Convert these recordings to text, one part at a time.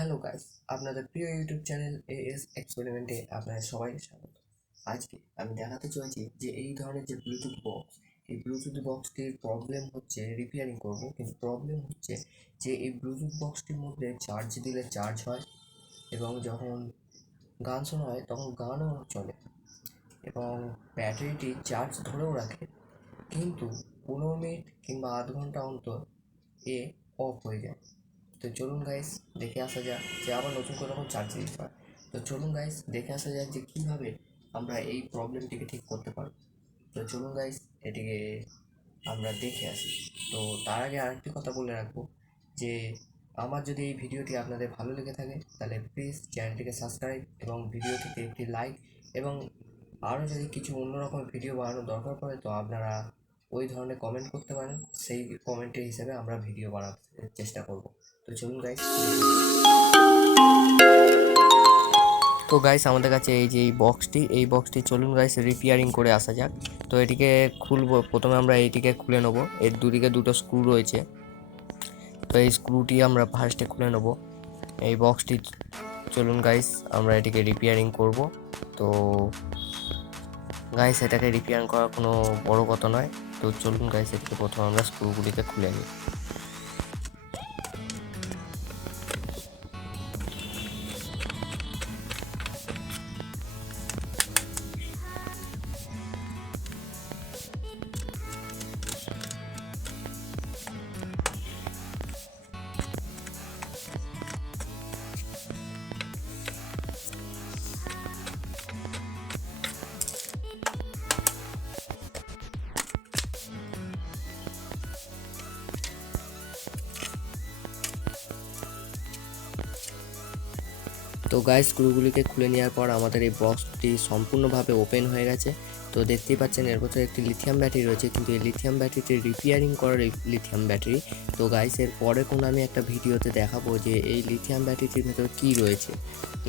Hello guys, আপনাদের প্রিয় YouTube channel as এক্সপেরিমেন্টে আপনাদের সবাইকে স্বাগত। আজকে আমি দেখাতে চলেছি যে এই ধরনের যে ব্লুটুথ বক্স, এই ব্লুটুথ বক্সটির প্রবলেম হচ্ছে রিপেয়ারিং করব, কিন্তু প্রবলেম হচ্ছে যে এই ব্লুটুথ বক্সটির মধ্যে চার্জ দিলে চার্জ হয় এবং যখন গান শোনা হয় তখন গানও চলে এবং ব্যাটারিটি চার্জ ধরেও রাখে, কিন্তু 15 মিনিট কিংবা আধ ঘন্টা অন্তর এ অফ হয়ে যায়। তো চলুন গাইস দেখে আসা যাক যে আবার নতুন করে তখন চার্জ দিতে হয়। তো চলুন গাইস দেখে আসা যাক যে কীভাবে আমরা এই প্রবলেমটিকে ঠিক করতে পারব। তো চলুন গাইস এটিকে আমরা দেখে আসি। তো তার আগে আরেকটি কথা বলে রাখবো যে আমার যদি এই ভিডিওটি আপনাদের ভালো লেগে থাকে তাহলে প্লিজ চ্যানেলটিকে সাবস্ক্রাইব এবং ভিডিওটিতে একটি লাইক, এবং আরও যদি কিছু অন্যরকম ভিডিও বানানোর দরকার পড়ে তো আপনারা ওই ধরনের কমেন্ট করতে পারেন, সেই কমেন্টের হিসেবে আমরা ভিডিও বানাতে চেষ্টা করব। তো চলুন গাইস। তো গাইস আমাদের কাছে এই যে এই বক্সটি চলুন গাইস রিপেয়ারিং করে আসা যাক। তো এটিকে খুলবো, প্রথমে আমরা এইটিকে খুলে নেব। এর দুদিকে দুটো স্ক্রু রয়েছে, তো এই স্ক্রুটি আমরা ফার্স্টে খুলে নেব এই বক্সটি। চলুন গাইস আমরা এটিকে রিপেয়ারিং করব। তো গাইস এটাকে রিপেয়ারিং করা কোনো বড় কথা নয়। তো চলুন গাইস এটিকে প্রথমে আমরা স্ক্রুগুলিকে খুলে নিই। তো গাইস স্ক্রুগুলিকে খুলে নেওয়ার পর আমাদের এই বক্সটি সম্পূর্ণভাবে ওপেন হয়ে গেছে। তো দেখতেই পাচ্ছেন এর ভিতরে একটি লিথিয়াম ব্যাটারি রয়েছে, কিন্তু এই লিথিয়াম ব্যাটারিটি রিপেয়ারিং করার লিথিয়াম ব্যাটারি। তো গাইস এর পরে কোনো আমি একটা ভিডিওতে দেখাবো যে এই লিথিয়াম ব্যাটারিটির ভেতরে কী রয়েছে।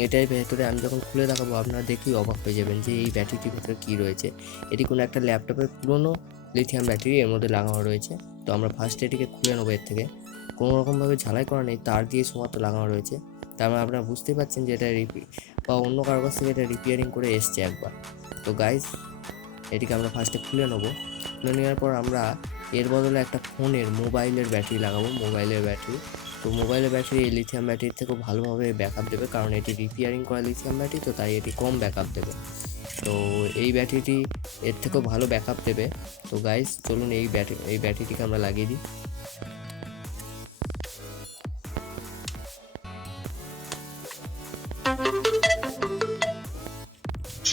এটার ভেতরে আমি যখন খুলে দেখাবো আপনারা দেখেই অবাক হয়ে যাবেন যে এই ব্যাটারিটির ভেতরে কী রয়েছে। এটি কোনো একটা ল্যাপটপের পুরনো লিথিয়াম ব্যাটারি এর মধ্যে লাগানো রয়েছে। তো আমরা ফার্স্টে এটিকে খুলে নেবো। এর থেকে কোনো রকমভাবে ঝালাই করা নেই, তার দিয়ে শুধুমাত্র লাগানো রয়েছে। তার মানে আপনারা বুঝতেই পারছেন যে এটা বা অন্য কারোর কাছ থেকে এটা রিপেয়ারিং করে এসছে একবার। তো গাইস এটিকে আমরা ফার্স্টে খুলে নেবো। খুলে নেওয়ার পর আমরা এর বদলে একটা মোবাইলের ব্যাটারি লাগাবো, মোবাইলের ব্যাটারি। তো মোবাইলের ব্যাটারি এই লিথিয়াম ব্যাটারির থেকেও ভালোভাবে ব্যাকআপ দেবে, কারণ এটি রিপেয়ারিং করা লিথিয়াম ব্যাটারি, তো তাই এটি কম ব্যাকআপ দেবে। তো এই ব্যাটারিটি এর থেকেও ভালো ব্যাকআপ দেবে। তো গাইস চলুন এই ব্যাটারিটিকে আমরা লাগিয়ে দিই।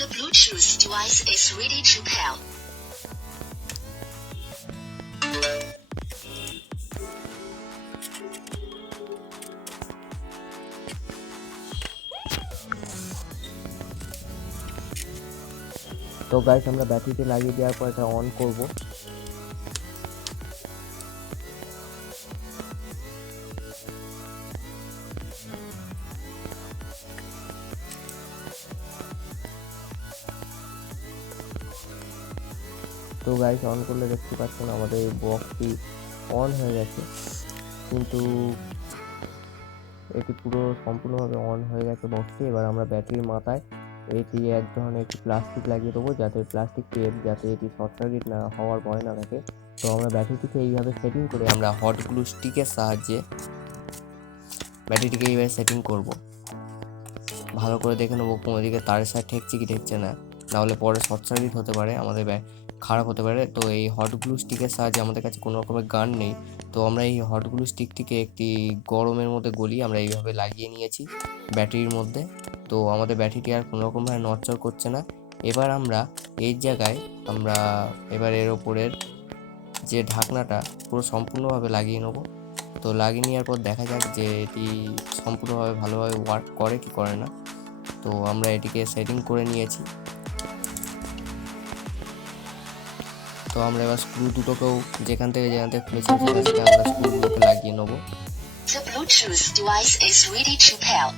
The Bluetooth device is ready to pair. তো গাইস আমরা ব্যাটারিটি লাগিয়ে দেওয়ার পর এটা অন করব। তো গাইস অন করলে দেখতে পাচ্ছেন আমাদের বক্সটি অন হয়ে গেছে, কিন্তু এটি পুরো সম্পূর্ণভাবে অন হয়ে গেছে বক্সটি। এবার আমরা ব্যাটারির মাথায় এটি এক ধরনের একটি প্লাস্টিক লাগিয়ে দেবো, যাতে প্লাস্টিক টেপ, যাতে এটি শর্ট সার্কিট না হওয়ার ভয় না থাকে। তো আমরা ব্যাটারিটিকে এইভাবে সেটিং করে আমরা হট গ্লু স্টিকের সাহায্যে ব্যাটারিটিকে এইভাবে সেটিং করব। ভালো করে দেখে নেবো কোনো দিকে তারের সাথে ঠেকছে কি ঠেকছে না, নাহলে পরে শর্ট সার্কিট হতে পারে, আমাদের খারাপ হতে পারে। তো এই হট গ্লু স্টিকের সাহায্যে, আমাদের কাছে কোনো রকমের গান নেই, তো আমরা এই হট গ্লু স্টিকটিকে একটি গরমের মধ্যে গলিয়ে আমরা এইভাবে লাগিয়ে নিয়েছি ব্যাটারির মধ্যে। তো আমাদের ব্যাটারিটি আর কোনো রকমভাবে নড়চড় করছে না। এবার আমরা এই জায়গায় এবার এর ওপরের যে ঢাকনাটা পুরো সম্পূর্ণভাবে লাগিয়ে নেবো। তো লাগিয়ে নেওয়ার পর দেখা যাক যে এটি সম্পূর্ণভাবে ভালোভাবে ওয়ার্ক করে কি করে না। তো আমরা এটিকে সেটিং করে নিয়েছি। তো আমরা এবার স্ক্রু দুটোকেও যেখান থেকে খুলেছি সেখান থেকে আমরা স্ক্রুগুলোকে লাগিয়ে নেবো। The Bluetooth device is ready to pair.